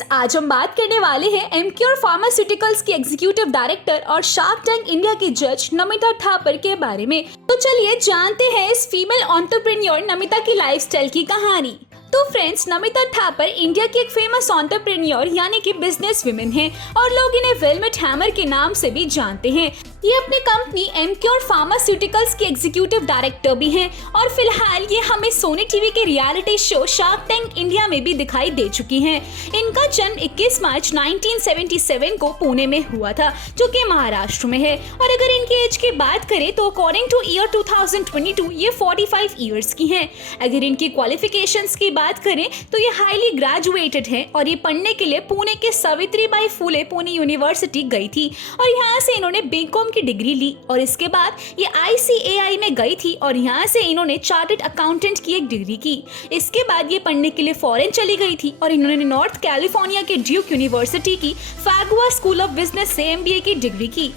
Friends, आज हम बात करने वाले हैं एमक्योर फार्मास्यूटिकल्स की एग्जीक्यूटिव डायरेक्टर और शार्क टैंक इंडिया की जज नमिता थापर के बारे में। तो चलिए जानते हैं इस फीमेल एंटरप्रेन्योर नमिता की लाइफस्टाइल की कहानी। तो फ्रेंड्स, नमिता थापर इंडिया की एक फेमस एंटरप्रेन्योर यानी कि बिजनेस वुमेन है और लोग इन्हें वेलवेट हैमर के नाम से भी जानते हैं। ये अपनी कंपनी एमक्योर फार्मास्यूटिकल्स की एग्जीक्यूटिव डायरेक्टर भी हैं और फिलहाल ये हमें सोनी टीवी के reality show shark tank India में भी दिखाई दे चुकी हैं। इनका जन्म 21 मार्च 1977 को पुणे में हुआ था, जो कि महाराष्ट्र में है। और अगर इनकी एज की बात करें तो अकॉर्डिंग टू ईयर 2022 ये 45 ईयर्स की हैं। अगर इनकी क्वालिफिकेशंस की बात करें तो ये हाईली ग्रेजुएटेड हैं और ये पढ़ने के लिए पुणे के सावित्रीबाई फुले पुणे यूनिवर्सिटी गई थी और यहाँ से इन्होंने बीकॉम की डिग्री ली और इसके बाद ये ICAI में गई थी और यहाँ से इन्होंने चार्टर्ड अकाउंटेंट की एक डिग्री की। इसके बाद ये पढ़ने के लिए फॉरेन चली गई थी और इन्होंने नॉर्थ कैलिफोर्निया के ड्यूक यूनिवर्सिटी की फैगुआ स्कूल ऑफ बिजनेस से MBA की डिग्री की।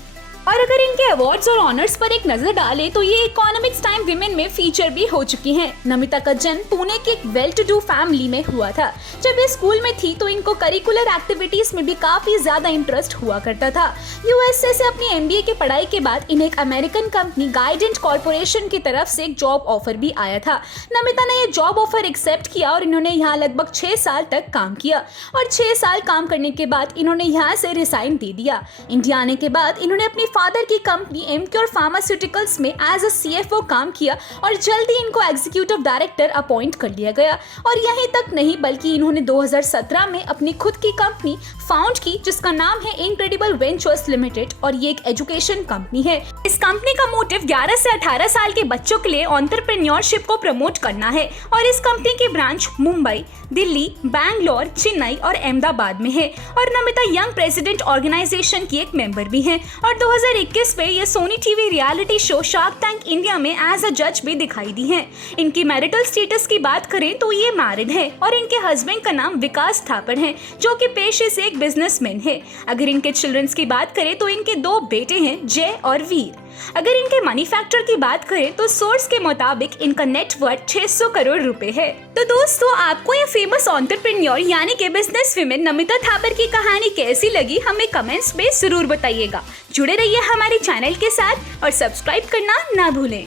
और अगर इनके अवार्ड्स और ऑनर्स पर एक नजर डालें तो ये इकोनॉमिक्स टाइम विमेन में फीचर भी हो चुकी हैं। नमिता का जन्म पुणे के एक वेल टू डू फैमिली में हुआ था। जब ये स्कूल में थी तो इनको करिकुलर एक्टिविटीज में भी काफी ज्यादा इंटरेस्ट हुआ करता था। USA से अपनी MBA की पढ़ाई के बाद इन्हें एक अमेरिकन कंपनी गाइडेंट कॉर्पोरेशन की तरफ से एक जॉब ऑफर भी आया था। नमिता ने ये जॉब ऑफर एक्सेप्ट किया और इन्होंने यहाँ लगभग 6 साल तक काम किया और 6 साल काम करने के बाद इन्होंने यहाँ से रिसाइन दे दिया। इंडिया आने के बाद इन्होंने अपनी फादर की कंपनी एमक्योर फार्मास्यूटिकल्स में एज अ CFO काम किया और जल्दी इनको एग्जीक्यूटिव डायरेक्टर अपॉइंट कर लिया गया। और यहीं तक नहीं बल्कि इन्होंने 2017 में अपनी खुद की कंपनी फाउंड की जिसका नाम है इनक्रेडिबल वेंचर्स लिमिटेड और ये एक एजुकेशन कंपनी है। इस कंपनी का मोटिव 11 से 18 साल के बच्चों के लिए एंटरप्रेन्योरशिप को प्रमोट करना है और इस कंपनी की ब्रांच मुंबई, दिल्ली, बैंगलोर, चेन्नई और अहमदाबाद में है। और नमिता यंग प्रेसिडेंट ऑर्गेनाइजेशन की एक मेंबर भी है और 2021 में ये Sony TV reality show shark tank India में एज अ जज भी दिखाई दी है। इनकी मैरिटल स्टेटस की बात करें तो ये मैरिड है और इनके हस्बैंड का नाम विकास थापर है जो कि पेशे से एक बिजनेसमैन है। अगर इनके चिल्ड्रंस की बात करें तो इनके 2 बेटे हैं, जय और वीर। अगर इनके मनी फैक्टर की बात करें तो सोर्स के मुताबिक इनका नेटवर्थ 600 करोड़ रुपए है। तो दोस्तों, आपको ये फेमस एंटरप्रेन्योर यानी कि बिजनेस वुमेन नमिता थापर की कहानी कैसी लगी हमें कमेंट्स में जरूर बताइएगा। जुड़े रहिए हमारे चैनल के साथ और सब्सक्राइब करना ना भूलें।